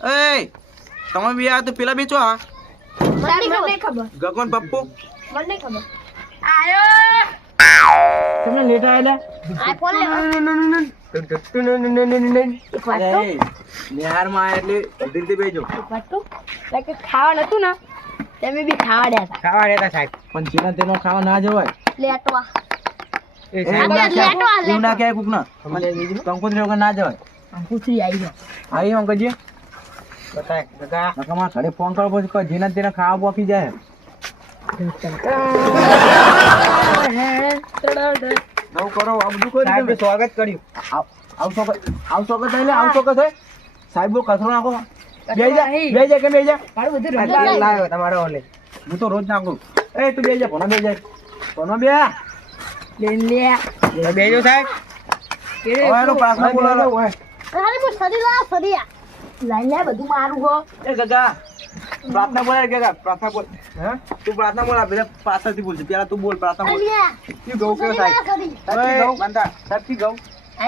એ તમે બી આ તો પેલા બે છો હા મને ખબર ગગન પપ્પુ મને ખબર આયો તમને લેટ આયેલા આઈફોન નિહાર માં એટલે જલ્દી બેજો પટ્ટુ લાઈક ખાવા નતું ને તમે બી ખાવા દેતા સાહેબ પણ ચીના તેનો ખાવા ના જવાય લેટવા એવું ના ક્યાંય કુક ના કંકોત્રી વગર ના જવાય પૂછરી આવી ગયો આવી અંકલજી બતાય કાકા નકામાં ઘરે ફોન કરો પછી કોઈ જેના તેના ખાવા બોકી જાય નવું કરો આ બધું કરી સાહેબ સ્વાગત કર્યું આવ સ્વાગત એટલે આવ સ્વાગત હોય સાહેબ કચરો નાખો બે જા કેમ બે જા મારું બધું લાવ્યો તમારો ઓલે હું તો રોજ નાખું એ તું બે જા ભણો બે જાય ભણો બે લે બેજો સાહેબ ઓયનો પ્રાર્થના બોલાવો ઓય અરે મો સદી લા સદિયા લાઈન લે બધું મારું હો એ ગગા પ્રાર્થના બોલાય ગગા પ્રાર્થના બોલ હે તું પ્રાર્થના બોલા પેલા પાછળથી બોલજે પેલા તું બોલ પ્રાર્થના બોલ તું ગૌ કેવો સાહેબ સાચી ગૌ બંધા સાચી ગૌ એ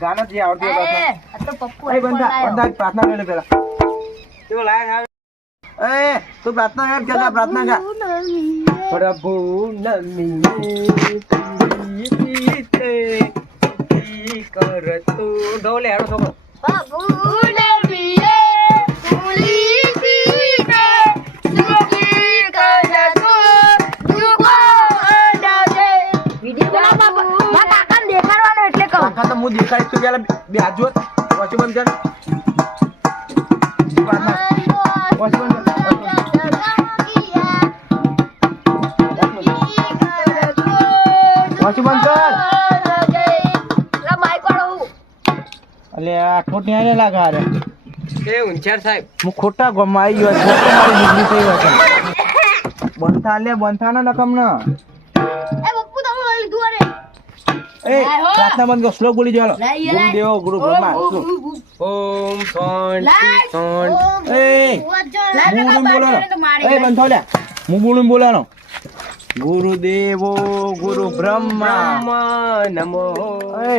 ગાના જે આવડતી હોય આ તો પપ્પુ એ બંધા પ્રાર્થના કરે પેલા તું લાય એ તું પ્રાર્થના કર ગગા પ્રાર્થના કર પ્રભુ નમી તે કર તું ઢોલે હેડો છોકરો બાબુ નબીએ ફૂલી પીને સુખી કરતો જુગો અડાજે વિડિયો બાબા કાકાને દેખાડવાનો એટલે કહું કાકા તો હું દેખાડીશ તું પેલા બે હાથ જોત પછી બંધ કર પ્રાર્થના પછી બંધ કર પછી બંધ કર અલે આ ખોટી આને લાગા રે એ ઉંચાર સાહેબ હું ખોટા ગમાઈ ગયો ખોટો મારી ડિગ્રી થઈ ગયો બંધા ના નકમ ના એ પપ્પુ તમે લીધું અરે એ પ્રાર્થના બંધ કર શ્લોક બોલી જાલો ગુરુ દેવો ગુરુ બ્રહ્મા ઓમ શાંતિ શાંતિ એ ગુરુ બોલો એ બંધ થો લે હું બોલું બોલાનો ગુરુદેવો ગુરુ બ્રહ્મા નમો એ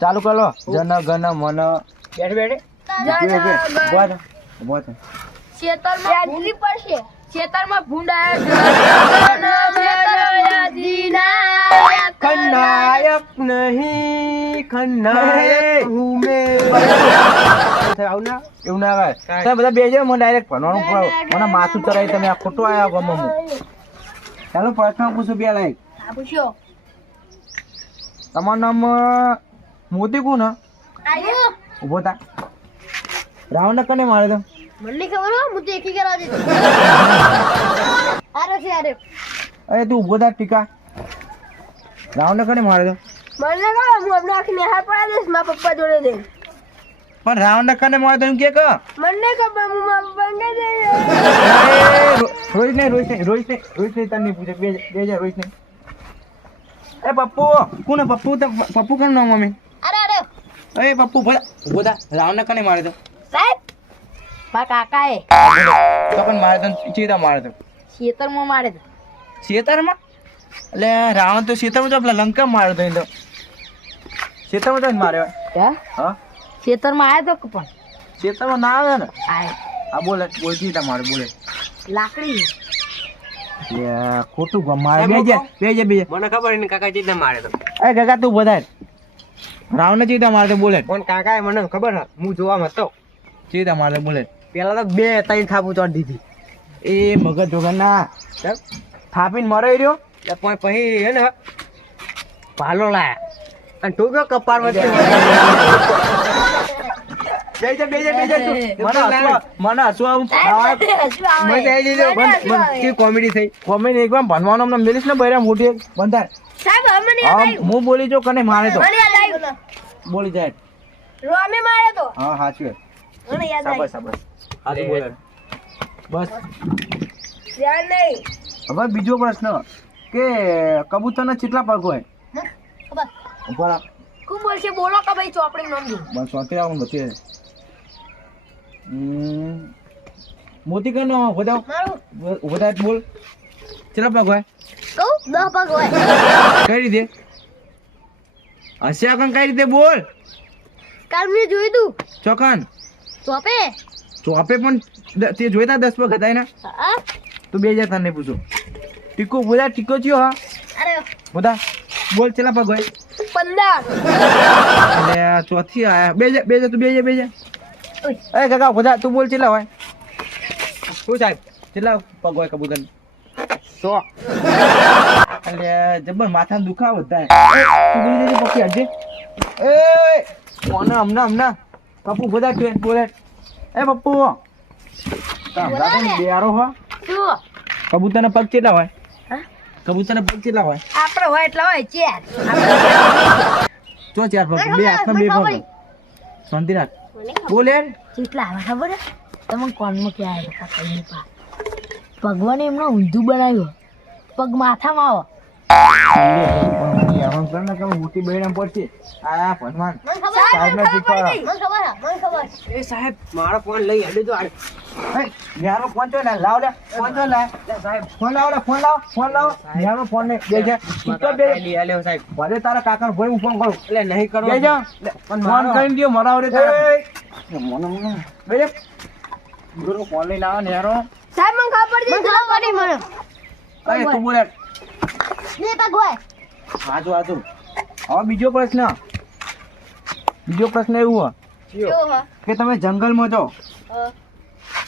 ચાલુ કરો જન ગણ મન બેઠ ખેતરમાં ભૂંડા ખન્નાયક નહીં ખન્નાયક હું મે આવું ના એવું ના આવે તમે બધા બેજો મને ડાયરેક્ટ ભણવાનું મને માથું ચડાવી તમે આ ખોટું આવ્યા ગમો હું ચાલો પ્રશ્ન પૂછું બે લાઈક પૂછ્યો તમારું નામ મોતી કોણ ઉભો થા રાવણ કને મારે તો મને ખબર હો હું તો એકી કરા દીધો અરે છે અરે અરે તું ઉભો થા ટીકા રાવણ કને મારે તો મને ખબર હું હમણાં આખી નિહાર પડા દઈશ મારા પપ્પા જોડે દે પણ રાવણ કને મારે તો એમ કે મને ખબર હું મારા પપ્પાને દે રોહિત નહીં તને પૂછે બે જા રોહિત નહીં એ પપ્પુ કોને પપ્પુ કોણ નામ મમ્મી અરે એ પપ્પુ ઉભો થા રાવણ કને મારે તો સાહેબ મારા કાકાએ તો પણ મારે તો ચીતા મારે તો ખેતરમાં મારે તો શેતરમાં એટલે રાવણ તો શેતરમાં તો પેલા લંકા મારે તો શેતરમાં તો મારે હા ખેતરમાં આવ્યો તો પણ શેતરમાં ના આવે ને આય આ બોલે બોલતી તમારે બોલે લાકડી ખોટું મારે બે મને ખબર ને કાકા ચીતા મારે તો એ કાકા તું બધા રાવણ ચીતા મારે તો બોલે પણ કાકા મને ખબર હે હું જોવા હતો ચીતા મારે તો બોલે પેલા તો 2-3 થાપું ચડી દીધી એ મગજ જોગર ના થાપીને મરાઈ રહ્યો પણ પછી હે ને ભાલો લાયા અને ટોક્યો કપાળ વચ્ચે મને હસવા કોમેડી થઈ કોમેડી એકવાર ભણવાનો અમને મેલીશ ને બૈરા મોટી બંધાય સાહેબ મને યાદ આવ્યું હું બોલી જો કને મારે તો મને યાદ આવ્યું બોલી જાય રોમે માર્યો તો હા સાચું મને યાદ સાબસ આવ્યું સાચું બોલે બસ ધ્યાન નહીં હવે બીજો પ્રશ્ન કે કબૂતરના કેટલા પગ હોય ખબર ઉપર કોણ બોલશે બોલો કે ભાઈ ચોપડી નામ દો બસ વાંચી આવવાનું બચે મોતી કનો બધા મારું બધા બોલ કેટલા પગ હોય કહું 10 પગ હોય કઈ રીતે હસ્યા કઈ રીતે બોલ કાલ મેં જોયું તું ચોકન ચોપે ચોપે પણ તે જોઈતા 10 પગ હતા ને હા તો 2000 તને પૂછું ટીકો બોલા ટીકો ચિયો હા અરે બધા બોલ ચેલા પગ હોય 15 એટલે ચોથી આયા 2000 તું 2000 એ કાકા બધા તું બોલ ચેલા હોય શું સાહેબ ચેલા પગ હોય કબૂતર 100 એટલે જબર માથામાં દુખાવો થાય તું બીજી જગ્યાએ પક્ષી હજી કોને હમણાં પપ્પુ બધા કે બોલે એ પપ્પુ બેરો હો શું કબૂતરના પગ કેટલા હોય હા? કબૂતરના પગ કેટલા હોય આપણે હોય એટલા હોય ચાર ચો 4 પગ બે હાથમાં 2 પગ શાંતિ રાખ બોલે કેટલા આવે ખબર છે તમને કોનમાં કે આવ્યા હતા ભગવાને એમનો ઊંધું બનાવ્યું પગ માથામાં આવે મોટી બહેન પડશે આ ભગવાન એ સાહેબ મારો ફોન લઈ હેડે તો આડે યારો ફોન તો લાવ લે ફોન તો લાવ સાહેબ ફોન લાવ યારો ફોન ને બે જા તો બે લઈ આલ્યો સાહેબ ભલે તારા કાકાને ભાઈ હું ફોન કરું એટલે નહીં કરો બે જા ફોન કરીને દિયો મરાવડે તારા મને બે જા ગુરુ ફોન લઈને આવો ને યારો સાહેબ મને ખબર પડી મને અરે તું બોલે બે પગ હોય હાચું હવે બીજો પ્રશ્ન એવું કે તમે જંગલમાં જાઓ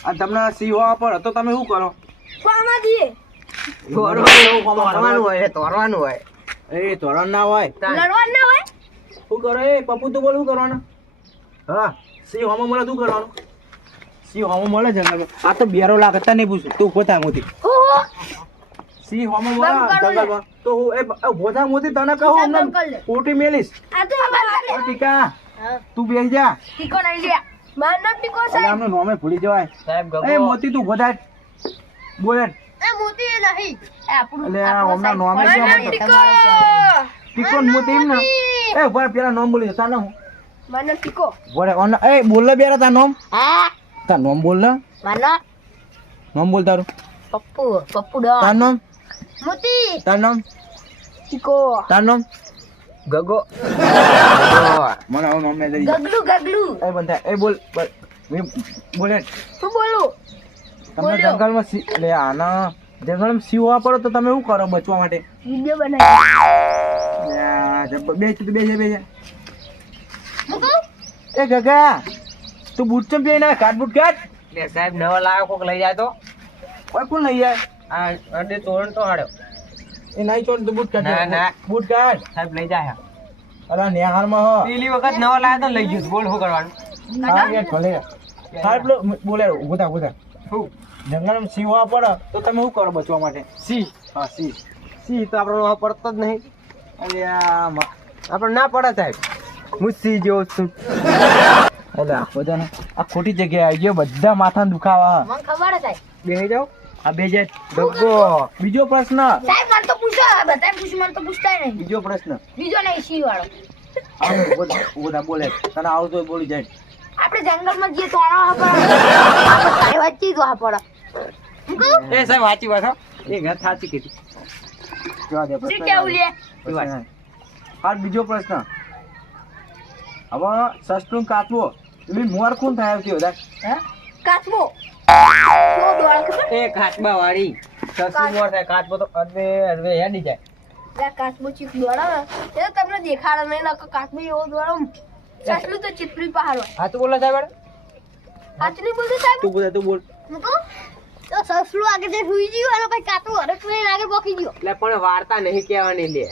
આ તમને સિંહો પર તો તમે શું કરો પામા દીએ તોરવાનું હોય એ તોરણ ના હોય લડવા ના હોય શું કરો એ પપ્પુ તો બોલ શું કરવાનું હા સિંહ હોમો મળે શું કરવાનું સિંહ હોમો મળે જંગલમાં આ તો બેરો લાગતા નહીં પૂછું તું પોતા મોતી સિંહ હોમો મળે જંગલમાં તો હું એ ભોજા મોતી તને કહું અમને પોટી મેલીશ આ તો ટીકા તું બેસી જા ટીકો નહીં લે માર નામ ટીકો એટલે સાહેબ આમનું નામે ભૂલી જવાય સાહેબ એ મોતી તું ભોજા બોલે એ મોતી નહીં એ આપણું એટલે આ હમણાં નામે માર નામ ટીકો ટીકો મોતી એમ ને એ ભલે પેલા નામ બોલી જા તાનું માર નામ ટીકો ભલે એ બોલ લે બેરા તાર નામ હા તાર નામ બોલ લે માર નામ બોલ તારું પપ્પુ ડો તાર નામ મોતી તાર નામ ટીકો તાર નામ ગગો મને આવું નામ દઈ ગગલુ એ બંધા એ બોલ બોલે શું બોલું તમે જંગલમાં લે આના જંગલમાં સિંહ પડો તો તમે શું કરો બચવા માટે વિડિયો બનાવી બે એ ગગા તું બૂટ ચમ પહેરીને કાટ બૂટ કાટ લે સાહેબ નવા લાવ્યો કોક લઈ જાય તો કોઈ કોણ લઈ જાય આ અડે તોરણ તો હાડ્યો એ નહીં ચોર તું બૂટ કાટ ના. બૂટ કાટ સાહેબ લઈ જાય અલા નેહારમાં હ પેલી વખત નવા લાવ્યો તો લઈ ગયો બોલ શું કરવાનું હા એ ભલે સાહેબ બોલે ઉભા શું જંગલમાં સિંહ પડે તો તમે શું કરો બચવા માટે સી હા સિંહ સી તો આપણો પડતો જ નહીં અરે આ આપણે ના પડે સાહેબ હું સી જેવો છું એટલે બધાને આ ખોટી જગ્યાએ આવી ગયો બધા માથા દુખાવા મને ખબર છે સાહેબ બેહી જાઓ આ બે જાય ડબ્બો બીજો પ્રશ્ન સાહેબ મને તો પૂછો બધાને પૂછું મને તો પૂછતાય નહીં બીજો પ્રશ્ન બીજો નહીં સી વાળો બધા બોલે તને આવતો હોય બોલી જાય આપણે જંગલમાં જઈએ તો આનો આપણે વાંચી તો આ પડે હું કહું એ સાહેબ સાચી વાત હો એ ઘર સાચી કીધી જવા દે સી કેવું લે હાલ બીજો પ્રશ્ન હવે સસ્તું કાચવો એવી મોર કોણ થાય આવતી વધારે હે કાચબો તો દોડ ખબર એ કાચબા વાળી સસું મોર થાય કાચબો તો અડવે હેડી જાય લે કાચબો ચીપ દોડાવે એ તો તમને દેખાડે નહીં લકો કાચબો એવો દોડો સસલું તો ચીપરી પહાડ હોય હા તું બોલો સાહેબ આચરી બોલતો સાહેબ તું બોલ હું કહું તો સસલું આગળ જે સુઈ ગયું અને પછી કાચું હરક લઈને આગળ પોકી ગયો એટલે પણ વાર્તા નહીં કહેવાની લે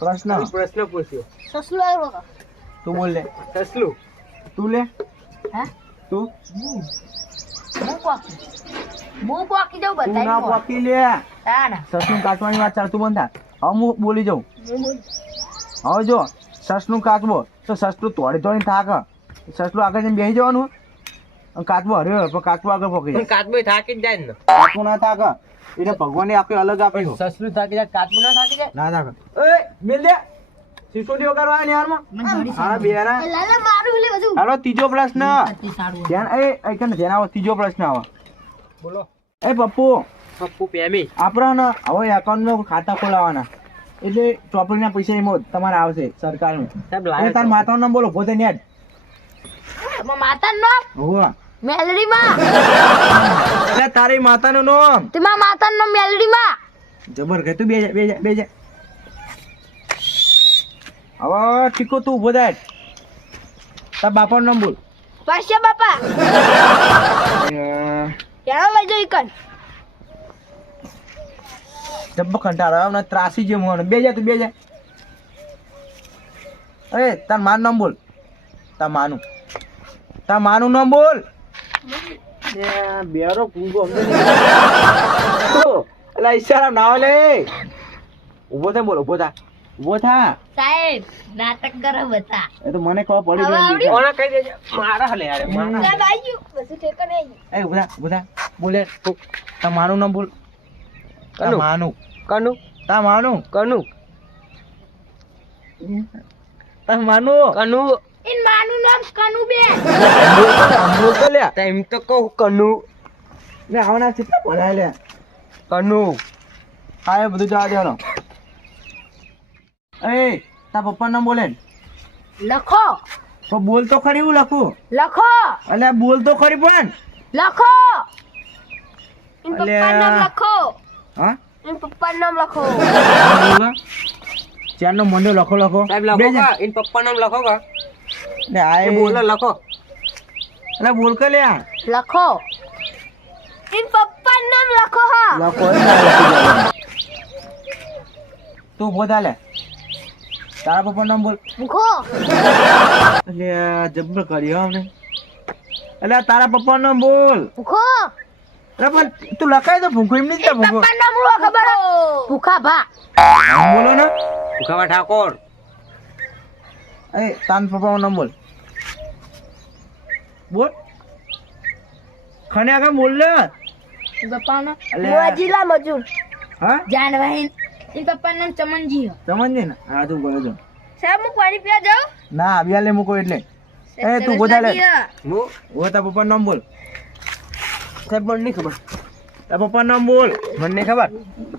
પ્રશ્ન પ્રશ્ન પૂછ્યો સસલું આવ્યો હતો તું બોલ લે સસલું તું લે હે તું હું પોકી જાઉં તું ના બતાવી પોકી લે હા ના સસનું કાચવાની વાત ચાલ તું બંધ થા હવે હું બોલી જાઉં હું બોલ હવે જો સસનું કાચવો તો સસલું તોડી થાક સસલું આગળ જઈને બેસી જવાનું અને કાચવો હર્યો પણ કાચવો આગળ પકડી જાય કાચબો થાકી જ જાય ને કાચવું ના થાક એટલે ભગવાને આખી અલગ આપ્યું સસલું થાકી જાય કાચબો ના થાકી જાય ના થાક એ મેલ દે સિસોડીઓ કરવા ને યારમાં હા બેરા લાલા મારું લે બધું હાલો ત્રીજો પ્રશ્ન સારું ધ્યાન ધ્યાન આવો ત્રીજો પ્રશ્ન આવો બોલો એ પપ્પુ પપ્પુ પેમી આપણા ને હવે એકાઉન્ટમાં ખાતા ખોલાવાના એટલે ચોપડીના પૈસા એમાં તમારે આવશે સરકારનું સાહેબ અને તાર માતાનું નામ બોલો પોતે નેટ તમારા માતાનું નામ હોવા મેલડીમાં. એટલે તારી માતાનું નામ તમારા માતાનું નામ મેલડીમાં. જબર કે તું બેજા બેજા બેજા હવે ટીકો તું ઉભો થાય તાર બાપાનું નામ બોલ પાછા બાપા ક્યાં લઈ જઈ કન જબ્બ કંટાળો આવે ત્રાસી જેમ મને બેજા તું બેજા અરે તાર માનું નામ બોલ તાર માનું નામ બોલ બેરો કુંગો એટલે ઈશારા ના લે ઉભો થા બોલ ઉભો થા સાહેબ નાટક કરો બતા. એ તો મને ખબર પડી ગઈ ઓના કહી દેજો મારા હલે યાર મારા સાહેબ આવી ગયું બધું ઠેકો નહીં. એ ઉભો થા બોલે તાર માનું નામ બોલ તાર કનું? માનું કનુ તાર માનું કનુ તાર માનું કનુ ઇન માનું નામ કનુબેન. બોલ તો લે એમ તો કહું કનુ લે આવના કેટલા બોલાય લે કનુ હા એ બધું જવા દેવાનો એ તાર પપ્પા નામ બોલે લખો તો બોલ તો ખરી હું લખું લખો અલ્યા બોલ તો ખરી પણ લખો ઇન અલ્યા. પપ્પાનું નામ લખો. હા ઇન પપ્પાનું નામ લખો. ચાર નો મંડો લખો સાહેબ લખો બેજા. કા ઇન પપ્પા નામ લખો કા લે આ એ બોલો લખો અલ્યા બોલ કે લે લખો ઇન પપ્પાનું નામ લખો હા. લખો એ ના લખી દેવાનું. તું બોધા લે તારા પપ્પા નામ બોલ મૂકો એટલે જબ્બર કરી હો અમને એટલે તારા પપ્પા નામ બોલ મૂકો અરે પણ તું લખાય તો ભૂખો એમ નહીં ઇન ભૂખો પપ્પાનું નામ હું ખબર હે? ભૂખા ભા. બોલો ને ભૂખાવા ઠાકોર એ તાન પપ્પા નામ બોલ બોલ ખને આગળ બોલ ને ઇન પપ્પાનું અલ્યા. મોજીલા મજૂર હા જાનવાહીન. ઇન પપ્પાનું નામ ચમનજી હે. સમજ ને હા તું બોલે જો સાહેબ હું પાણી પીવા જાઉં. ના અભિયા લે મૂકો એટલે એ તું બોધા લે હું ઓ તાર પપ્પા નામ બોલ સાહેબ મને નહીં ખબર તાર પપ્પા નામ બોલ મને નહીં ખબર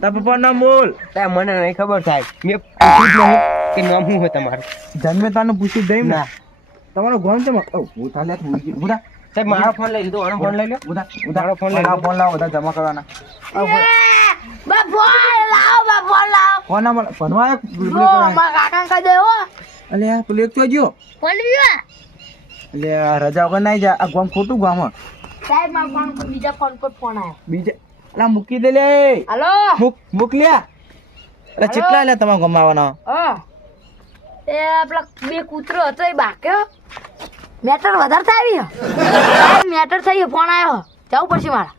તાર પપ્પા નામ બોલ સાહેબ મને નહીં ખબર સાહેબ મેં પૂછ્યું જ નહીં કે નામ શું હોય તમારું જન્મે તાનું પૂછ્યું દઈ ને ના. તમારો ગોમ છે ઉઠા લે ઉઠા સાહેબ મારો ફોન લઈ લીધો આનો ફોન લઈ લો ઉઠા મારો ફોન લઈ લો. ફોન લાવો બધા જમા કરવાના બા ફોન લાવો. ફોન ના મળે ભણવા ઓ, મારા કાકા કહી દે હો. અલે પેલું એક તો જો ફોન લીધો? એટલે રજા વગર નાઈ જા આ ગામ ખોટું ગામ હે. સાહેબ મારા ફોન પર બીજા ફોન પર ફોન આવ્યો. બીજા અલા મૂકી દે લે હાલો મૂક લ્યા અરે કેટલા લે તમારે ગમાવાના હા એ પેલા બે કૂતરો હતો એ બાક્યો મેટર વધારે થાય મેટર થઈ ગયો ફોન આવ્યો જવું પડશે મારે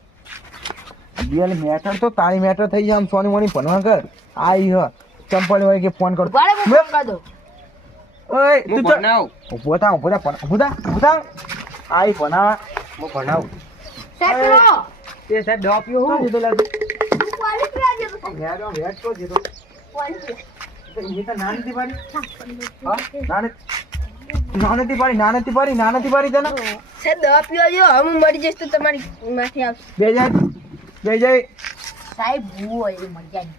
બિયાલી મેટર તો તારી મેટર થઈ જાય આમ સોની મોની ભણવા કર આઈ હ ચંપલ હોય કે ફોન કર વાળે હું ફોન કરી દઉં ઓય હું તું તો ભણાવું ઉભો થા આઈ ભણાવા હું ભણાવું સાહેબ પેલો તે સાહેબ દવા પીવો હું દીધો લાગે પાણી પીવા જતો. વેટ તો દીધો પાણી પીવા. એ તો નાનથી પાડી હા નાનથી પાડી તને સાહેબ દવા પીવા જો હું મરી જઈશ તો તમારી માથે આવશે બે જાય સાહેબ ભૂ હોય એ મરી જાય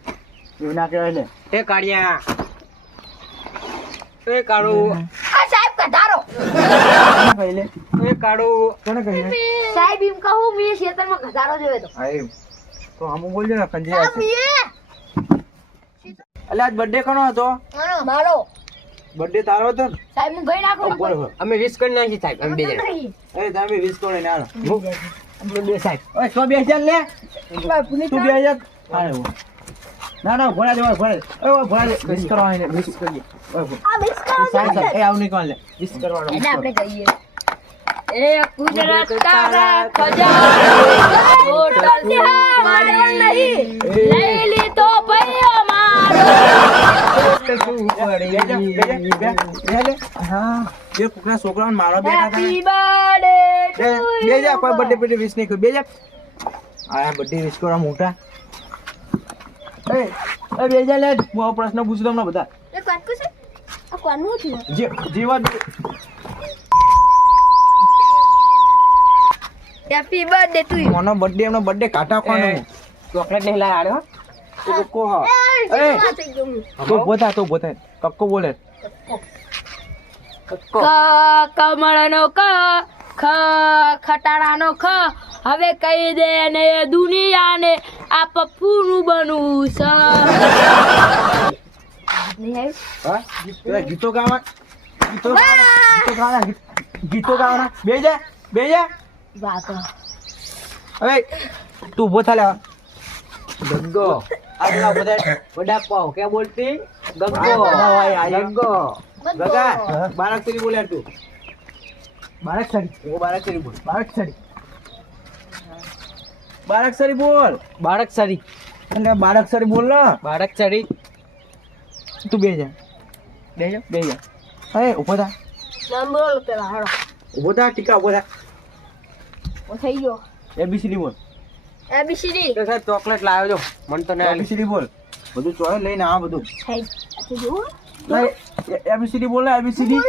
એવું ના કહેવાય લે એ કાળિયા એ કાળુ આ સાહેબ કઢારો કોને કહી લે એ કાળુ કોને કહી લે સાહેબ એમ કહું મેં ખેતરમાં કઢારો જોયો તો હા એમ તો આમ બોલજો ને કંજે આ હશે પીએ એટલે આજ બર્થડે કોનો હતો મારો બર્થડે તારો હતો ને સાહેબ હું ગઈ નાખું બોલ બોલ અમે વિશ કરી નાખી સાહેબ અમે બે જણા એ તમે 20 કોણે ને આલો અમે બે સાહેબ ઓય 100 લે તું 2000 ના ભોળા દેવા ભોળા વિશ કરવાની વિશ કરીએ ઓય આ મિક્સ કરો સાહેબ એ આવ નહીં કોણ લે વિશ કરવાનો એને આપણે કહીએ એ ગુજરાત તારા ખજાનો હોટલ છે મારો નહીં લઈ લીધો ભૈયો મારો હા બે કુકના છોકરાઓને મારો બેઠા હેપી બર્થડે બે જા કોઈ બર્થડે પેટે વિશ નહીં કર્યું બે જા આ બર્થડે વિશ કરવા મોટા એ બે જા લે હું આ પ્રશ્ન પૂછું તમને બધા એ કોણ છે આ કોનું છે જીવન હેપી બર્થડે ટુ યુ કોનો બર્થડે એમનો બર્થડે કાટા કોનો ચોકલેટ નહીં લાય આડ્યો તો કો હા તો બોતા કક્કો બોલે કમળનો ક ખટાણાનો ખ હવે કહી દે ને દુનિયાને આ પપ્પુનું બનવું છે. હા પેલા ગીતો ગાવાના બે જા હવે તું ઉભો થા લેવા ગગ્ગો આજના બધા વડાપાવ क्या बोलती गग्गो गग्गो ગગા બારાક્ષરી બોલે તું બારાક્ષરી બોલ બારાક્ષરી બોલ બાળક સરી એટલે બારાક્ષરી બોલ ને બાળક સરી તું બે જા હે ઉભો થા બોલ પેલા હારો ઉભો થા ટીકા ઉભો થા થઈ ગયો. એબીસીડી બોલ એબીસીડી તો સાહેબ ચોકલેટ લાવ્યો જો મન તો નહીં એબીસીડી બોલ બધું ચોય લઈને આ બધું થઈ ગયું. એબીસીડી બોલ ને એબીસીડી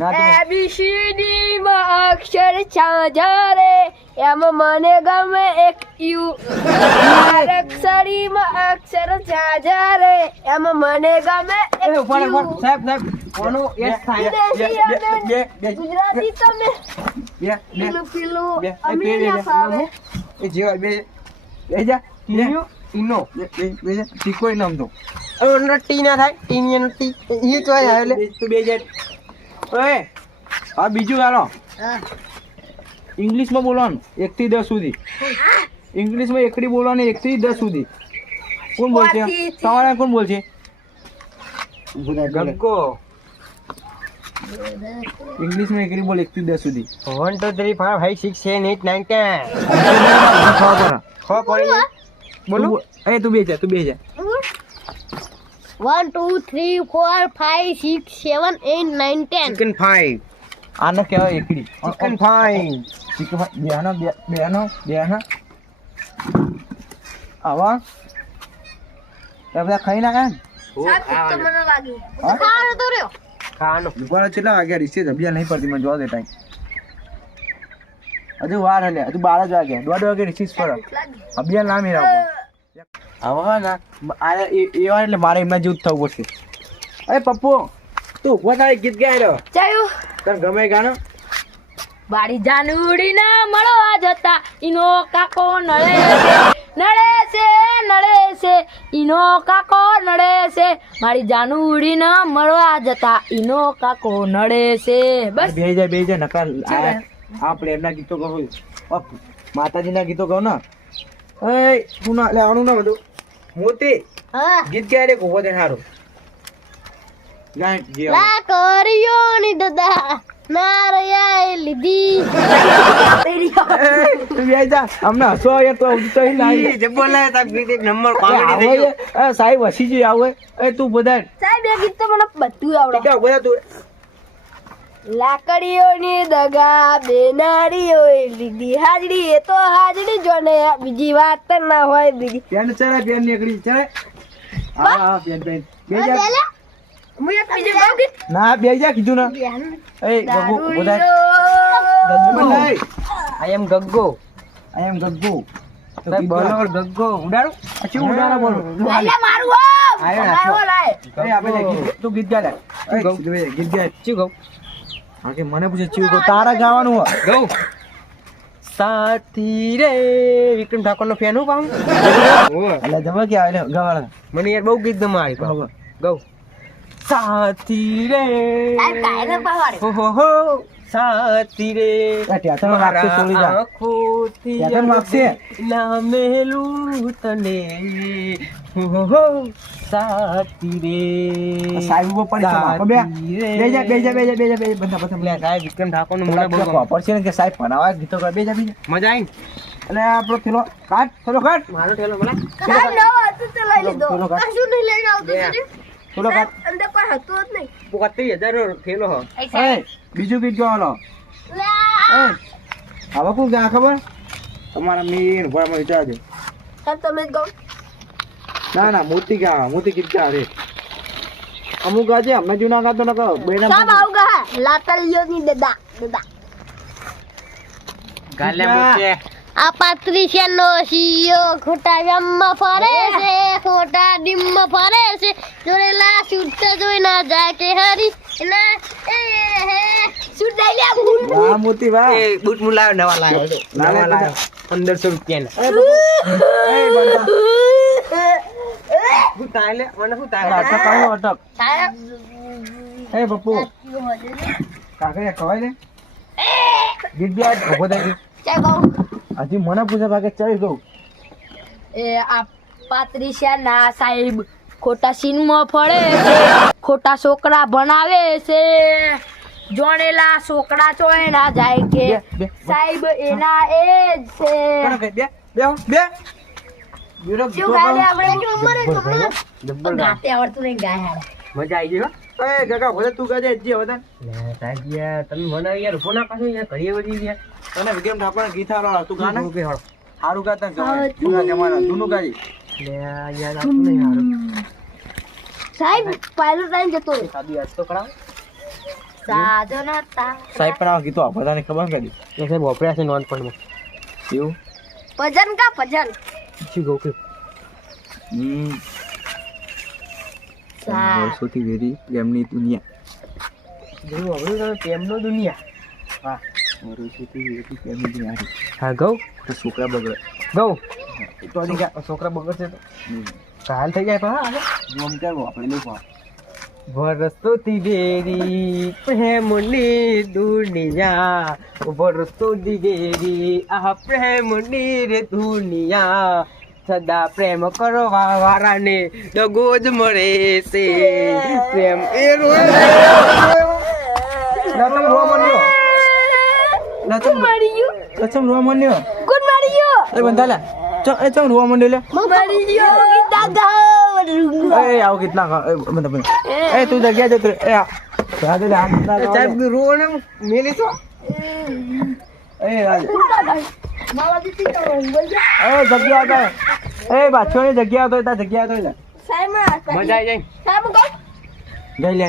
ના તું એબીસીડી માં અક્ષર છાજરે એમ મને ગમે એક યુ અક્ષરી માં અક્ષર છાજરે એમ મને ગમે એક ઉપર યુ સાહેબ કોનો યસ થાય ગુજરાતી તમે પેલું અમીરિયા ફાવે એ જેવા બે જા ટીનો ટીનો ટીકો નામ તો ઓનો ટી ના થાય ટીની નો ટી ઈ તો આવે એટલે તું બે જા ઓય આ બીજું ગાલો ઇંગ્લિશમાં બોલવાનું 1 થી 10 સુધી ઇંગ્લિશમાં એકડી બોલવાની 1 થી 10 સુધી કોણ બોલશે તમારા કોણ બોલશે ગગ્ગો ઇંગ્લિશમાં એકડી બોલ 1 થી 10 સુધી 1 2 3 4 5 6 7 8 9 10 ખો પડી બોલો એ તું બે જા 1 2 3 4 5 6 7 8 9 10 ચિકન ફાઈ આનો કહેવાય એકડી ચિકન ફાઈ ચિકન બેનો આવા એ બધા ખાઈ નાખે ખાવાનો દુપાર કેટલા વાગ્યા રિસીઝ અભિયાન નહીં પડતી મને જોવા દે ટાઈમ હજુ વાર હલે હજુ 12 જ વાગ્યા 1:30 વાગે રિસીઝ પર અભિયાન ના મેળવો હવે ના એવા એટલે મારે એમના જેવું જ થવું પડશે. અરે પપ્પુ તું ઉભો થાય ગીત ગાય રહ્યો ચાયું તને ગમે ગાનો બારી જાનુડી ના મળવા જતા ઈનો કાકો નળે છે ઈનો કાકો નળે છે મારી જાનુડી ના મળવા જતા ઈનો કાકો નળે છે બસ બે જા નકાર આપણે એમના ગીતો કહું માતાજીના ગીતો કહું ને એ તું ના લેવાનું ના બધું મોતી હા ગીત ગાય રે ઉભો થાય સારું ગાય જે લા કર્યો ની દાદા નારયા લીધી તું બે જા અમને હસો યાર તો તો નહીં જે બોલાય તા ગીત એક નંબર કોમેડી થઈ ગયો સાહેબ હસી જ આવે એ તું બધા સાહેબ એ ગીત તો મને બધું આવડે કે બધા તું લાકડીઓની દગા બેનારીઓએ લીધી હાજરી એ તો હાજરી જોને બીજી વાત ના હોય બીજી પેન ચડે પેન નીકળી ચડે હા પેન બે જા હું એક બીજું ગાઉં ગીત ના બે જા કીધું ના એ ગગુ બધા આઈ એમ ગગ્ગો ગગ્ગુ સાહેબ બોલો ગગ્ગો ઉડાડો અચ્છા ઉડાડા બોલ એટલે મારું હો આયો મારો લાય એ આપણે તું ગીત ગા લે ગીત ગા ચી ગઉ હા કે મને પૂછે ચીવ કો તારા ગાવાનું હો ગઉ સાથી રે વિક્રમ ઠાકોર નો ફેન હું પાઉં એટલે જવા કે આવે ગાવાળા મને યાર બહુ ગીત ગમાડી બરાબર. ગઉ સાથી રે સાહેબ કાયને પાવાડે હો સાથી રે ટ્યાટર વાગશે છોડી જા આંખોથી ટ્યાટર વાગશે નામેલું તને હો સાથી રે સાહેબ ઉપર પડી છે બાપા બે જા બધા લે સાહેબ વિક્રમ ઠાકોર નું મને બહુ ખબર છે ને કે સાહેબ ભણાવા ગીતો કર બે જા મજા આવી એટલે આપણો થેલો કાટ મારો ઠેલો મને સાહેબ નવો હતું તો લઈ લીધો થોડો કાઢ. કશું નહીં લઈને આવતો બે. થોડો કાટ અંદર કોઈ હતું જ નહીં 35,000 નો ઠેલો હો એ બીજું ગીત ગાવાનો એ હવે કોણ ગા ખબર તમારા મીર ભરામાં વિચારજો સાહેબ તમે જ ગાઓ ના મોતી ગીત ગા રે અમુક ગાજે અમે જૂના ગાતો ન કહો સાહેબ આવું લાતલિયોની દાદા ગાલે મૂકે આ પાત્રીશિયાનો શિયો ખોટા ગામમાં ફરે છે ખોટા ડીમમાં ફરે છે જોડેલા છૂટતા જોઈ ના જાય કે હરી ના એ લઈ લે બૂટ વાહ મોતી વાહ એ બૂટ હું લાવ્યો નવા લાવ્યો છે. નવા લાવ્યો 1500 રૂપિયાના એ બંધા હું તાય લે મને હું તાય અટક આવો અટક સાહેબ એ પપ્પુ કાકા ખવાય ને ગીત બી આજ ભગો દે ચા કહું હજી મને પૂછે ભાગે ચડી ગયું એ આ પાત્રીશા ના સાહેબ ખોટા સીનમાં ફળે છે ખોટા છોકરા બનાવે છે જોણેલા છોકરા ચોય ના જાય કે બે. સાહેબ એના એ જ છે કોણ કહે બે બે બીરો શું ગાલે આપણે જબ્બર ગાતે આવડતું નહીં ગાય હારે મજા આવી ગઈ હો એ કાકા ભલે તું કહે જે હવે લે સાહેબ યાર તમે મને યાર ફોન પાછો યાર ઘડીએ વળી ગયા તને વિક્રમ ઠાકોર ગીત હારો તું ગાને ઓકે હાલો હારું ગાતા જૂના જમાના જૂનું ગાજી લે યાર આપને યાર સાહેબ પાયલોટ લાઈન જતો રહે સાદું યાદ તો કરાવ સાધન હતા સાહેબ પણ આ ગીતો બધાને ખબર કરી એ સાહેબ વાપર્યા છે નોનપણમાં એવું ભજન કા ભજન શું કહું કે વર્ષોથી વેરી પ્રેમની દુનિયા જેવું અવળું તમે પ્રેમનો દુનિયા હા વર્ષોથી વેરી પ્રેમની દુનિયા હા ગૌ તો છોકરા બગડે ગૌ તો નહીં કા છોકરા બગડશે તો કાલ થઈ જાય તો હા જોમ કરવો આપણે નહીં પાવ વરસોથી વેરી પ્રેમની દુનિયા વરસોથી વેરી આ પ્રેમની રે દુનિયા સદા પ્રેમ કરવા વાળાને દગો જ મળે છે પ્રેમ એ લચમ રોવા માંડ્યો લચમ મરી ગયું લચમ રોવા માંડ્યો કોણ મરી ગયો એ બંધા લે એ ચમ રોવા માંડ્યો લે મરી ગયો ગીતા ગાવ એ આવો કેટલા મતલબ એ તું જગ્યા જતો એ આ દે લે આ સાહેબ રોને મેલી તો એ રાજ માવા દીધી તો બોલ જા એ જગ્યા હતા એ બાછોની જગ્યા હતો તા જગ્યા હતો લે સાહેબ મજા આવી જાય સાહેબ કો જઈ લે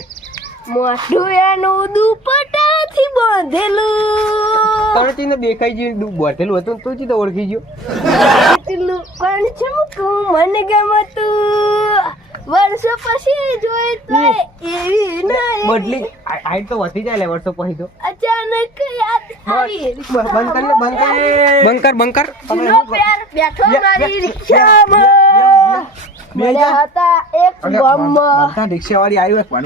મોઢું એનું દુપટ્ટાથી બાંધેલું તરતીને દેખાઈ ગયું બોટેલું હતું તું ચીતો ઓળખી ગયો એટલું પણ ચમકું મને ગમતું વર્ષો પછી જોઈ તો એવી નહીં બદલી હાઈટ તો વધી જાય લે વર્ષો પછી તો અચાનક યાદ આવી બંધ કર લે બંધ કર જૂનો પ્યાર બેઠો મારી રિક્ષામાં બે મળ્યા હતા એક ગામમાં રિક્ષા વાળી આવી ભણવા